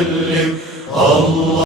وسلم الله